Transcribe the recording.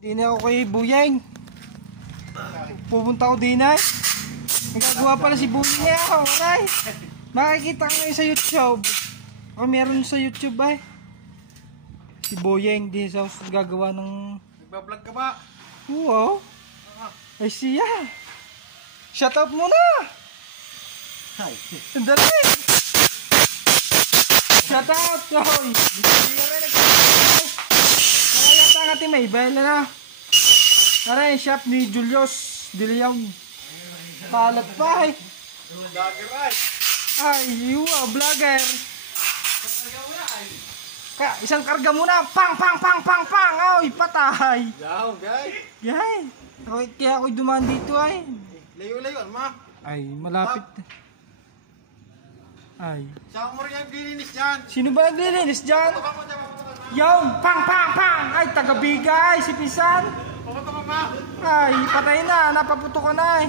Di na ako kay Buyeng. Pupunta ko din ay. Nagagawa pala si Buyeng niya ako. Aray. Makikita ko ngayon sa YouTube. O meron sa YouTube ay. Si Buyeng din sa gagawa ng... Nagbablog ka ba? Oo. Ay siya. Shut up muna. Hi. Sandali. Shut up. Hoy. Nakayata ang ating may bail na. Aray, shop ni Julius Dilyang. Palat pa eh. Vlogger ay. Ay, vlogger. Kaya isang karga muna. Pang, pang, pang, pang, pang. Ay, patay. Yaw, guys. Yay. Kaya ako'y dumaan dito ay. Layo-layo, ma. Ay, malapit. Ay. Saan mo rin ang glininis dyan? Sino ba naglilinis dyan? Yung, pang, pang, pang. Ay, taga-Bigay, si Pisan. Pumunta ka, ma. Ay, patay na. Napaputo ko na eh.